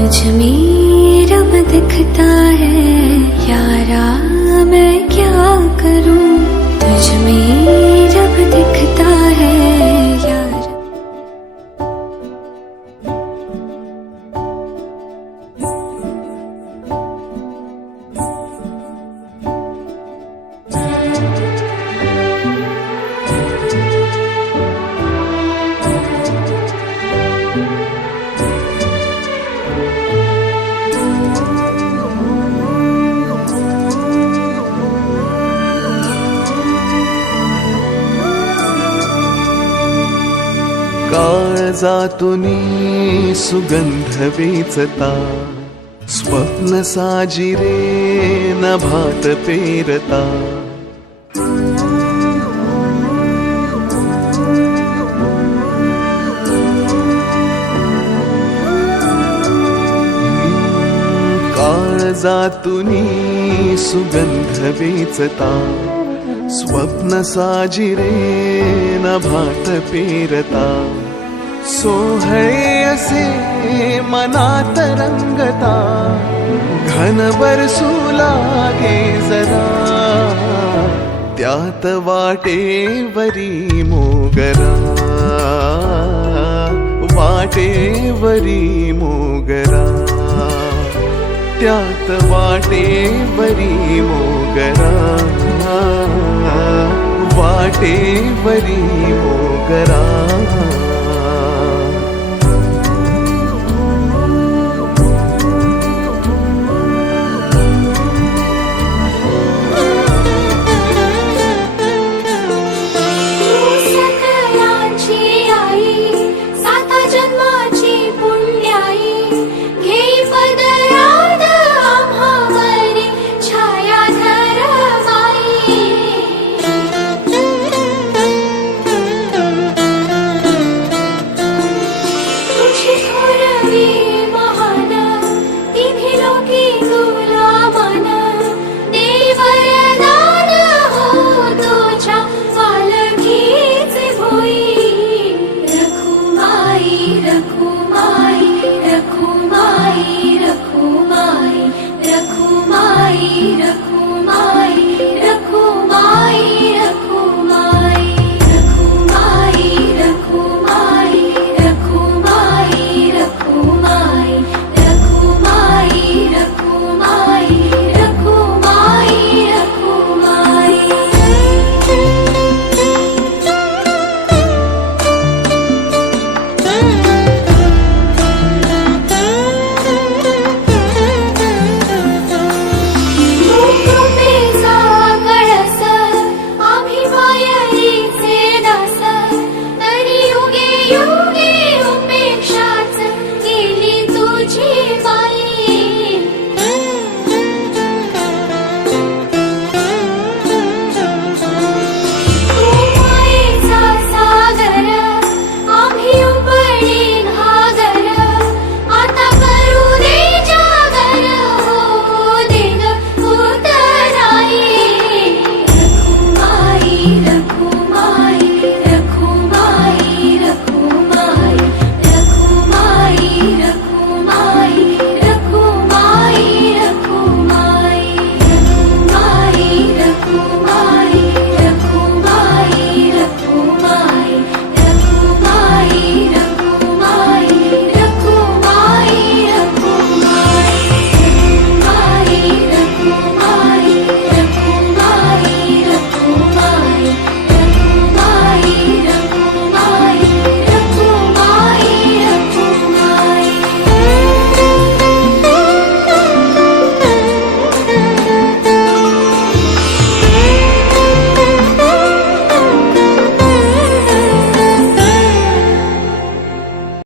तुझ में रब दिखता है यारा, मैं क्या करूं। तुझ में रब दिखता है यारा। काळजातूनी सुगंध वेचता, स्वप्न साजिरे नभात पेरता। काळजातूनी सुगंध वेचता, स्वप्न साजिरे नभात पेरता। सोहळे असे मनात रंगता, घन बरसू लागे जरा। त्यात वाटेवरी मोगरा, वाटेवरी मोगरा। त्यात वाटेवरी मोगरा, वाटेवरी मोगरा।